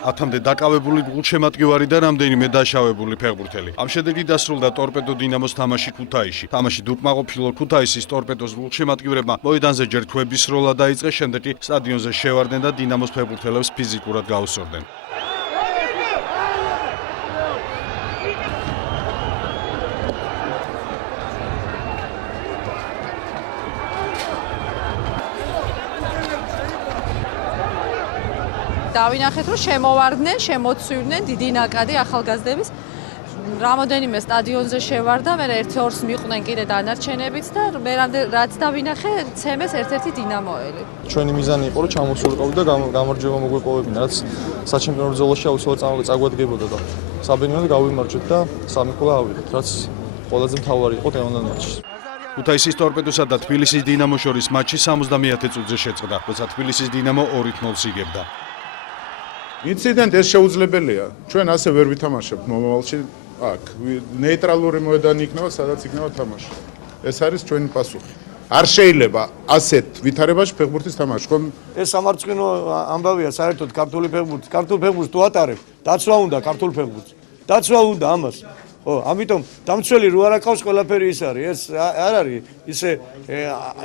10-მდე დაკავებული გულშემატკივარი და რამდენიმე დაშავებული ფეხბურთელი. ამ შედეგით დასრულდა ტორპედო დინამოს თამაში ქუთაისში. თამაში დუკმაყოფილო ქუთაისის ტორპედოს გულშემატკივრებმა მოედანზე ჯერ ქვების სროლა დაიწყეს, შემდეგ კი სტადიონზე შევარდნენ და დინამოს ფეხბურთელებს ფიზიკურად გაუსწორდნენ. დავინახეთ, რომ შემოვარდნენ, შემოცვიდნენ დიდი ნაკადი ახალგაზრდების. რამოდენიმე სტადიონზე შევარდა, მე 1-2-ს მიყვნენ კიდე დანარჩენებიც და მე რაც დავინახე, ცემეს ერთ-ერთი დინამოელი. ჩვენი მიზანი იყო, რომ ჩამოსულიყავით და გამარჯვება მოგვეპოვებინა, რაც საჩემპიონო ბრძოლაში აუცილებლად წაგვადგებოდა და საბედნიეროდ გავიმარჯვეთ და სამი ქულა ავიღეთ, რაც ყველაზე მთავარი იყო დღევანდელ მატჩში. ქუთაისის ტორპედოსა და თბილისის დინამოს შორის მატჩი 70-ე წუთზე შეწყდა, როცა თბილისის დინამო 2-0-ს იგებდა. ინციდენტი ეს შეუძლებელია. ჩვენ ასე ვერ ვითამაშებთ მომავალში. აქ ნეიტრალური მოედანი იქნება, სადაც იქნება თამაში. ეს არის ჩვენი პასუხი. არ შეიძლება ასეთ ვითარებაში ფეხბურთის თამაში. ხომ ეს სამარცხვინო ამბავია საერთოდ ქართული ფეხბურთი. ქართულ ფეხბურთს თუ ატარებ, დაცვა უნდა ქართულ ფეხბურთს. დაცვა უნდა ამას. ხო, ამიტომ დამცველი რო არ აკავს ყველაფერი ის არის. ეს არ არის ისე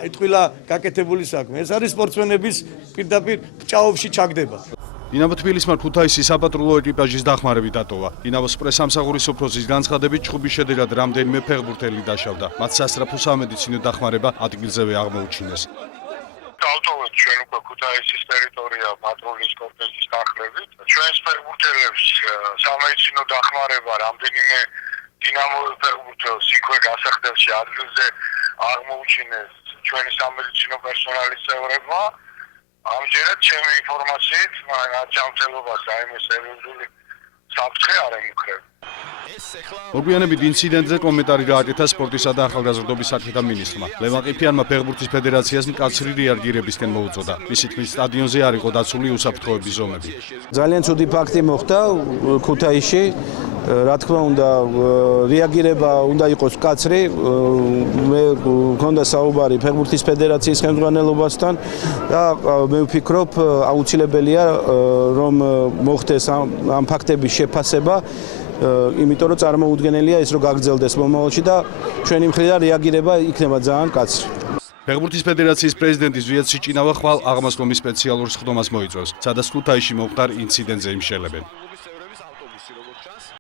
იტყვილა გაკეთებული საქმე. ეს არის სპორტსმენების პირდაპირ ჭაობში ჩაგდება. დინამო თბილისმა ქუთაისის საპატრულო ეკიპაჟის დახმარებით დატოვა. დინამოს პრესამსახურის უფროსის განცხადებით, ჩხუბის შედეგად რამდენიმე ფეხბურთელი დაშავდა. მათ სასწრაფო სამედიცინო დახმარება ადგილზევე აღმოუჩინეს. დავტოვეთ ჩვენ უკვე ქუთაისის ტერიტორია პატრულის კორტეჟის თანხლებით. ჩვენს ფეხბურთელებს სამედიცინო დახმარება რამდენიმე დინამო ფეხბურთელს იქვე გასახდელში ადგილზე აღმოუჩინეს ჩვენი სამედიცინო პერსონალის წევრებმა. ამჯერად ჩემი ინფორმაციით, ჯანმრთელობას რაიმე სერიოზული საფრთხე არ ემუქრება. მოგვიანებით ინციდენტზე კომენტარი გააკეთა სპორტისა და ახალგაზრდობის საქმეთა მინისტრმა. ლევან ყიფიანმა ფეხბურთის ფედერაციას მკაცრი რეაგირებისკენ მოუწოდა. მისი თქმით, სტადიონზე არ იყო დაცული უსაფრთხოების ზომები. ძალიან ცუდი ფაქტი მოხდა ქუთაისში. რა თქმა უნდა, რეაგირება უნდა იყოს მკაცრი. მე მქონდა საუბარი ფეხბურთის ფედერაციის ხელმძღვანელობასთან და მე ვფიქრობ, აუცილებელია რომ მოხდეს ამ ფაქტების შეფასება. იმიტომ რომ წარმოუდგენელია ის რომ გაგრძელდეს მომავალში და ჩვენი მხრიდან რეაგირება იქნება ძალიან მკაცრი. ფეხბურთის ფედერაციის პრეზიდენტი ზვიად სიჭინავა ხვალ აღმასლომის სპეციალურ სხდომას მოიწვევს, სადაც ქუთაისში მომხდარ ინციდენტზე იმშელებენ.